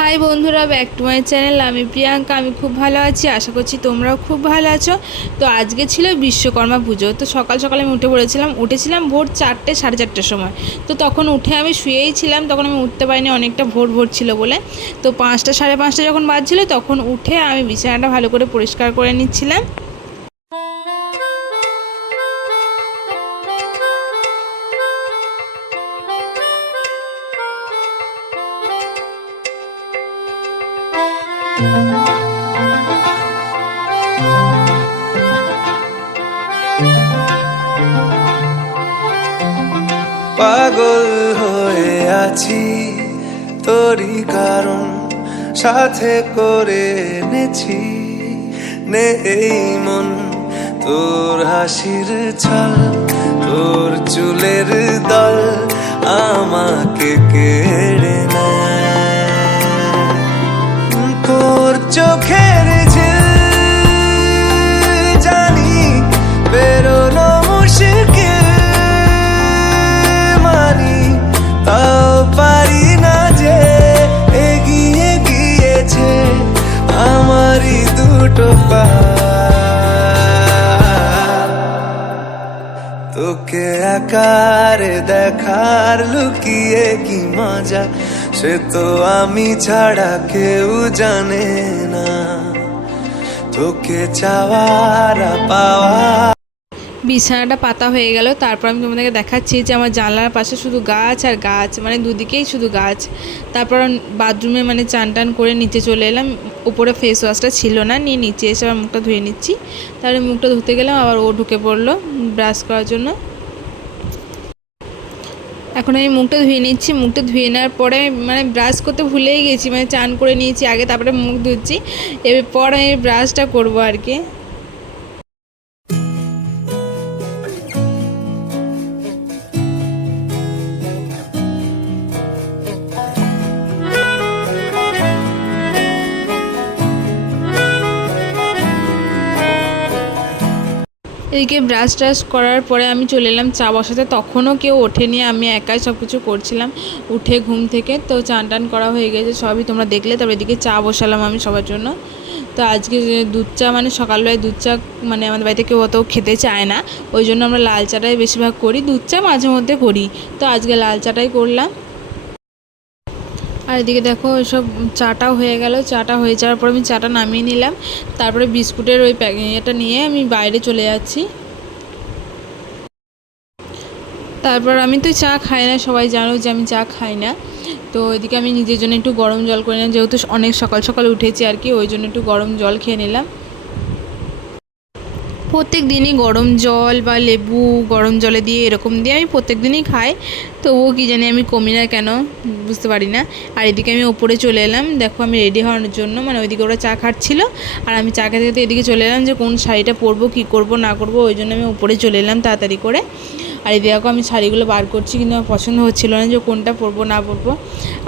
High বন্ধুরা, back to my channel. আমি প্রিয়াঙ্কা। আমি খুব ভালো আছি, আশা করছি তোমরাও খুব ভালো আছো। তো আজকে ছিল বিশ্বকর্মা পুজো। তো সকাল সকালে আমি উঠেছিলাম ভোর 4টে সাড়ে 4টের সময়। তো তখন উঠে আমি শুয়েই ছিলাম, তখন আমি উঠতে পারিনি, অনেকটা ভোর ভোর ছিল বলে। তো 5টা সাড়ে 5টা যখন বাজছিল তখন উঠে আমি বিছানাটা ভালো করে পরিষ্কার করে নিচ্ছিলাম। পাগল হয়ে আছি তোরই কারণ, সাথে করে এনেছি নেই মন তোর হাসির ছল, তোর চুলের দল আমাকে কেড়ে নেয়। তোর চোখের জানি বেরোনো মুশকিল, তাও পারি না যে এগিয়ে গিয়েছে আমারই দুটো পা। তোকে আকারে দেখার লুকিয়ে কি মজা, সে তো আমি ছাড়া কেউ জানে না। তোকে চাওয়ার পাওয়া। বিছানাটা পাতা হয়ে গেল। তারপর আমি তোমাদেরকে দেখাচ্ছি যে আমার জানলার পাশে শুধু গাছ আর গাছ, মানে দুদিকেই শুধু গাছ। তারপর বাথরুমে চান টান করে নিচে চলে এলাম। উপরে ফেস ওয়াশটা ছিল না, নিয়ে নিচে এসে আবার মুখটা ধুয়ে নিচ্ছি। তারপরে মুখটা ধুতে গেলাম, আবার ও ঢুকে পড়লো ব্রাশ করার জন্য। এখন আমি মুখটা ধুয়ে নিচ্ছি। মুখটা ধুয়ে নেওয়ার পরে ব্রাশ করতে ভুলেই গেছি, চান করে নিয়েছি আগে, তারপরে মুখ ধুচ্ছি। এরপর আমি ব্রাশটা করবো আর কি। এদিকে ব্রাশ ট্রাশ করার পরে আমি চলে এলাম চা বসাতে। তখনও কেউ ওঠেনি, আমি একাই সব কিছু করছিলাম উঠে ঘুম থেকে। তো চান টান করা হয়ে গেছে, সবই তোমরা দেখলে। তারপর এদিকে চা বসালাম আমি সবার জন্য। তো আজকে দুধ চা সকালবেলায় দুধ চা আমাদের বাড়িতে কেউ অত খেতে চায় না, ওই জন্য আমরা লাল চাটাই বেশিরভাগ করি। দুধ চা মাঝে মধ্যে করি, তো আজকে লাল চাটাই করলাম। আর এদিকে দেখো সব চাটাও হয়ে গেল। চাটা হয়ে যাওয়ার পর আমি চাটা নামিয়ে নিলাম। তারপরে বিস্কুটের ওই প্যাকেটটা নিয়ে আমি বাইরে চলে যাচ্ছি। তারপর আমি তো চা খাই না, সবাই জানো যে আমি চা খাই না। তো এদিকে আমি নিজের জন্য একটু গরম জল করে নিলাম, যেহেতু অনেক সকাল সকাল উঠেছি আর কি, ওই জন্য একটু গরম জল খেয়ে নিলাম। প্রত্যেক দিনই গরম জল বা লেবু গরম জলে দিয়ে এরকম দিয়ে আমি প্রত্যেক দিনই খাই। তবুও কী জানি আমি কমি না কেন, বুঝতে পারি না। আর এদিকে আমি ওপরে চলে এলাম, দেখো আমি রেডি হওয়ার জন্য, ওইদিকে ওরা চা খাচ্ছিলো আর আমি চা খেতে খেতে এদিকে চলে এলাম যে কোন শাড়িটা পরবো, কী করবো না করবো, ওই জন্য আমি উপরে চলে এলাম তাড়াতাড়ি করে। আর এই দেখো আমি শাড়িগুলো বার করছি, কিন্তু আমার পছন্দ হচ্ছিলো না যে কোনটা পরবো না পরবো।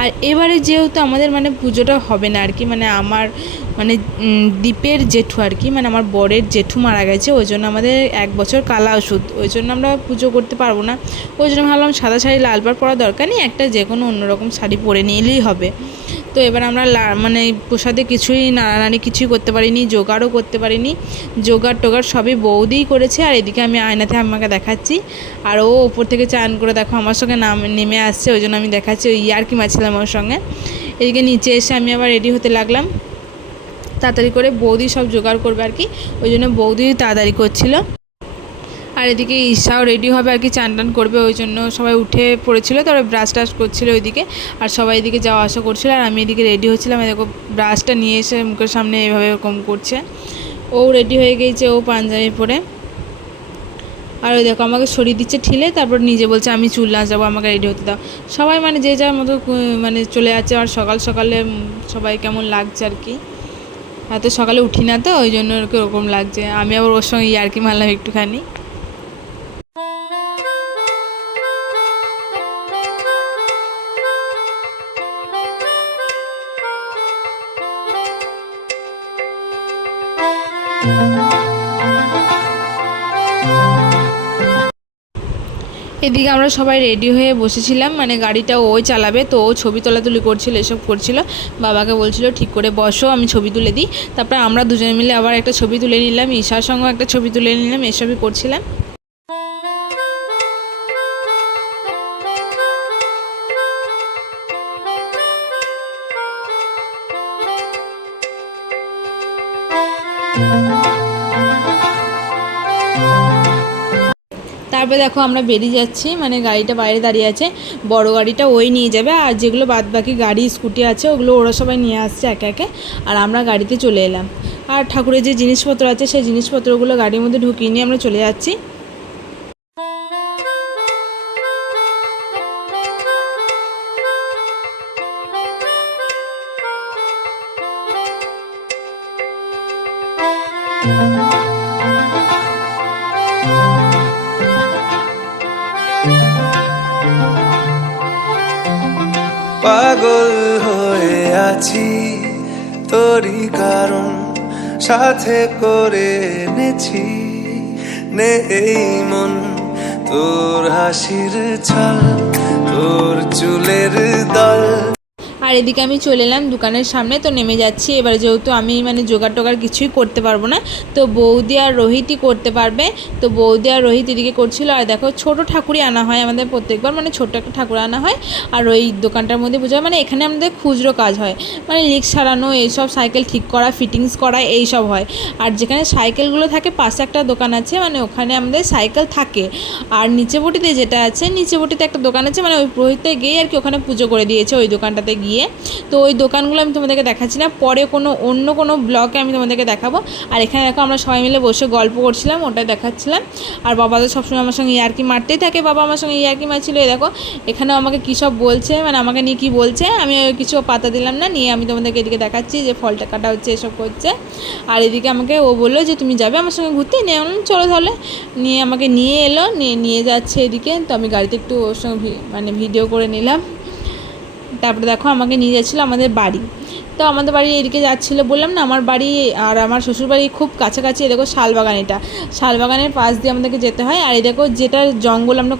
আর এবারে যেহেতু আমাদের পুজোটা হবে না আর কি, আমার দ্বীপের জেঠু আর কি, আমার বরের জেঠু মারা গেছে, ওই জন্য আমাদের 1 বছর কালা ওষুধ, ওই জন্য আমরা পুজো করতে পারবো না। ওই জন্য ভাবলাম সাদা শাড়ি লাল পাড় পরা দরকার নেই, একটা যে কোনো অন্যরকম শাড়ি পরে নিলেই হবে। তো এবার আমরা প্রসাদে কিছুই নাড়ানাড়ি কিছুই করতে পারিনি, জোগাড়ও করতে পারিনি। জোগাড় টোগাড় সবই বৌদিই করেছে। আর এদিকে আমি আয়নাতে আমাকে দেখাচ্ছি, আর ও ওপর থেকে চান করে দেখো আমার সঙ্গে নেমে আসছে, ওই জন্য আমি দেখাচ্ছি, ওই ইয়ার্কি মারছিলাম ওর সঙ্গে। এদিকে নিচে এসে আমি আবার রেডি হতে লাগলাম তাড়াতাড়ি করে। বৌদি সব জোগাড় করবে আর কি, ওই জন্য বৌদি তাড়াতাড়ি করছিল। আর এদিকে ঈশাও রেডি হবে আর কি, চান টান করবে, ওই জন্য সবাই উঠে পড়েছিল, তারপরে ব্রাশ টাশ করছিলো ওইদিকে। আর সবাই এদিকে যাওয়া আসা করছিলো, আর আমি এদিকে রেডি হচ্ছিলাম। দেখো ব্রাশটা নিয়ে এসে মুখের সামনে এভাবে এরকম করছে। ও রেডি হয়ে গেছে, ও পাঞ্জাবি পরে। আর ওই দেখো আমাকে সরিয়ে দিচ্ছে ঠিলে, তারপর নিজে বলছে আমি চুল না যাবো, আমাকে রেডি হতে দাও। সবাই যে যার মতো চলে যাচ্ছে। আর সকাল সকালে সবাই কেমন লাগছে আর কি, এত সকালে উঠি না তো, ওই জন্য ওরকম লাগছে। আমি আবার ওর সঙ্গে ইয়ার্কি মারলাম একটুখানি। এদিকে আমরা সবাই রেডি হয়ে বসেছিলাম, মানে গাড়িটা ওই চালাবে, তো ও ছবি তোলাতুলি করছিল, এসব করছিল। বাবাকে বলছিল ঠিক করে বসো, আমি ছবি তুলে দিই। তারপরে আমরা দুজনে মিলে আবার একটা ছবি তুলে নিলাম, ঈশার সঙ্গেও একটা ছবি তুলে নিলাম, এসবই করছিলাম। তারপরে দেখো আমরা বেরিয়ে যাচ্ছি, মানে গাড়িটা বাইরে দাঁড়িয়ে আছে, বড় গাড়িটা ওই নিয়ে যাবে, আর যেগুলো বাদ বাকি গাড়ি স্কুটি আছে ওগুলো ওরা সবাই নিয়ে আসছে একে একে, আর আমরা গাড়িতে চলে এলাম। আর ঠাকুরের যে জিনিসপত্র আছে সেই জিনিসপত্রগুলো গাড়ির মধ্যে ঢুকিয়ে নিয়ে আমরা চলে যাচ্ছি। পাগল হয়ে আছি তোরই কারণ, সাথে করে এনেছি নেই মন তোর হাসির ছল, তোর চুলের দল। আর এদিকে আমি চলে এলাম দোকানের সামনে, তো নেমে যাচ্ছি। এবার যেহেতু আমি মানে জোগাড় টোগাড় কিছুই করতে পারবো না, তো বৌদি আর রোহিতই করতে পারবে, তো বৌদি আর রোহিত এদিকে করছিল। আর দেখো ছোট ঠাকুরই আনা হয় আমাদের প্রত্যেকবার, মানে ছোট্ট একটা ঠাকুর আনা হয়, আর ওই দোকানটার মধ্যে বোঝা হয়, মানে এখানে আমাদের খুচরো কাজ হয়, মানে লিক সারানো, এইসব সাইকেল ঠিক করা, ফিটিংস করা, এইসব হয়। আর যেখানে সাইকেলগুলো থাকে পাশে একটা দোকান আছে, মানে ওখানে আমাদের সাইকেল থাকে। আর নিচে বটিতে যেটা আছে, নিচে বটিতে একটা দোকান আছে, মানে ওই পুরোহিতে গিয়ে আর কি ওখানে পুজো করে দিয়েছে ওই দোকানটাতে গিয়ে। তো ওই দোকানগুলো আমি তোমাদেরকে দেখাচ্ছি না, পরে অন্য কোনো ব্লগে আমি তোমাদেরকে দেখাবো। আর এখানে দেখো আমরা সবাই মিলে বসে গল্প করছিলাম, ওটাই দেখাচ্ছিলাম। আর বাবা তো সবসময় আমার সঙ্গে ইয়ার্কি মারতেই থাকে, বাবা আমার সঙ্গে ইয়ার্কি মারছিল। এই দেখো এখানেও আমাকে কী সব বলছে, মানে আমাকে নিয়ে কী বলছে, আমি কিছু পাতা দিলাম না, নিয়ে আমি তোমাদেরকে এদিকে দেখাচ্ছি যে ফলটা কাটা হচ্ছে, এসব করছে। আর এদিকে আমাকে ও বললো যে তুমি যাবে আমার সঙ্গে ঘুরতে, নিয়ে চলো তাহলে, নিয়ে আমাকে নিয়ে এলো, নিয়ে যাচ্ছে এদিকে। তো আমি গাড়িতে একটু ওর সঙ্গে মানে ভিডিও করে নিলাম। তারপরে দেখো আমাকে নিয়ে যাচ্ছিলো আমাদের বাড়ি, তো আমাদের বাড়ি এদিকে যাচ্ছিলো, বললাম না আমার বাড়ি আর আমার শ্বশুরবাড়ি খুব কাছাকাছি। দেখো শালবাগান, এটা শালবাগানের পাশ দিয়ে আমাদেরকে যেতে হয়। আর এই দেখো যেটা জঙ্গল আমরা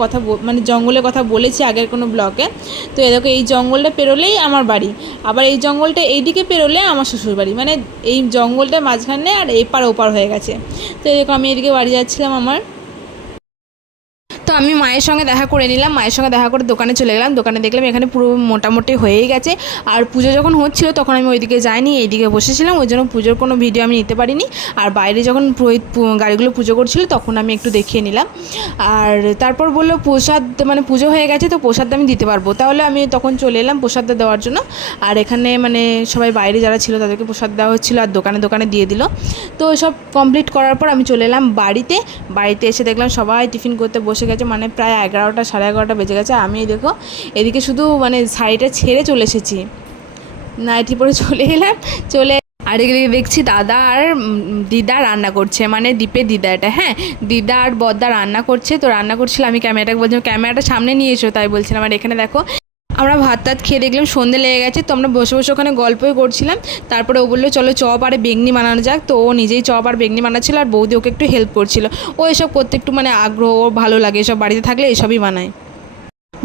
মানে জঙ্গলের কথা বলেছি আগের কোনো ব্লকে, তো এই দেখো এই জঙ্গলটা পেরোলেই আমার বাড়ি, আবার এই জঙ্গলটা এইদিকে পেরোলে আমার শ্বশুরবাড়ি, মানে এই জঙ্গলটার মাঝখানে আর এপার ওপার হয়ে গেছে। তো এই দেখো আমি এদিকে বাড়ি যাচ্ছিলাম আমার। তো আমি মায়ের সঙ্গে দেখা করে নিলাম, মায়ের সঙ্গে দেখা করে দোকানে চলে গেলাম। দোকানে দেখলাম এখানে পুরো মোটামুটি হয়েই গেছে। আর পুজো যখন হচ্ছিল তখন আমি ওইদিকে যাইনি, এইদিকে বসেছিলাম, ওই জন্য পুজোর কোনো ভিডিও আমি নিতে পারিনি। আর বাইরে যখন গাড়িগুলো পুজো করছিল তখন আমি একটু দেখিয়ে নিলাম। আর তারপর বললো প্রসাদ, মানে পুজো হয়ে গেছে তো প্রসাদ আমি দিতে পারবো, তাহলে আমি তখন চলে এলাম প্রসাদটা দেওয়ার জন্য। আর এখানে মানে সবাই বাইরে যারা ছিল তাদেরকে প্রসাদ দেওয়া হচ্ছিলো, আর দোকানে দোকানে দিয়ে দিল। তো সব কমপ্লিট করার পর আমি চলে এলাম বাড়িতে এসে দেখলাম সবাই টিফিন করতে বসে গেছে, মানে প্রায় 11টা সাড়ে 11টা বেজে গেছে। আমি দেখো এদিকে শুধু মানে শাড়িটা ছেড়ে চলে এসেছি, নাইটি পরে চলে এলাম। আর এদিকে দেখছি দাদা আর দিদা রান্না করছে, মানে দীপের দিদা এটা, হ্যাঁ দিদা আর বদ্দা রান্না করছে। তো রান্না করছিল, আমি ক্যামেরাটাকে বলছিলাম ক্যামেরাটা সামনে নিয়ে এসো, তাই বলছিলাম। আর এখানে দেখো আমরা ভাত টাত খেয়ে দেখলাম সন্ধে লেগে গেছে, তো আমরা বসে বসে ওখানে গল্পই করছিলাম। তারপরে ও বললো চলো চপ আর বেগনি বানানো যাক, তো ও নিজেই চপ আর বেগনি বানাচ্ছিল, আর বৌদি ওকে একটু হেল্প করছিল। ও এসব করতে একটু মানে আগ্রহ, ওর ভালো লাগে, এসব বাড়িতে থাকলে এসবই বানায়।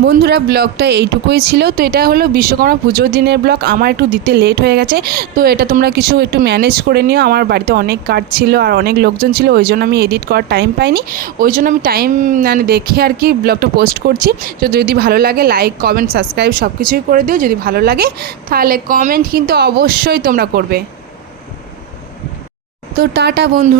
বন্ধুরা ব্লগটা এইটুকুই ছিল। তো এটা হলো বিশ্বকর্মা পুজোর দিনের ব্লগ, আমার একটু দিতে লেট হয়ে গেছে, তো এটা তোমরা কিছু একটু ম্যানেজ করে নিও। আমার বাড়িতে অনেক কাজ ছিল আর অনেক লোকজন ছিল, ওই জন্য আমি এডিট করার টাইম পাইনি, ওই জন্য আমি টাইম মানে দেখে আর কি ব্লগটা পোস্ট করছি। তো যদি ভালো লাগে লাইক কমেন্ট সাবস্ক্রাইব সব কিছুই করে দিও, যদি ভালো লাগে তাহলে কমেন্ট কিন্তু অবশ্যই তোমরা করবে। তো টাটা বন্ধুরা।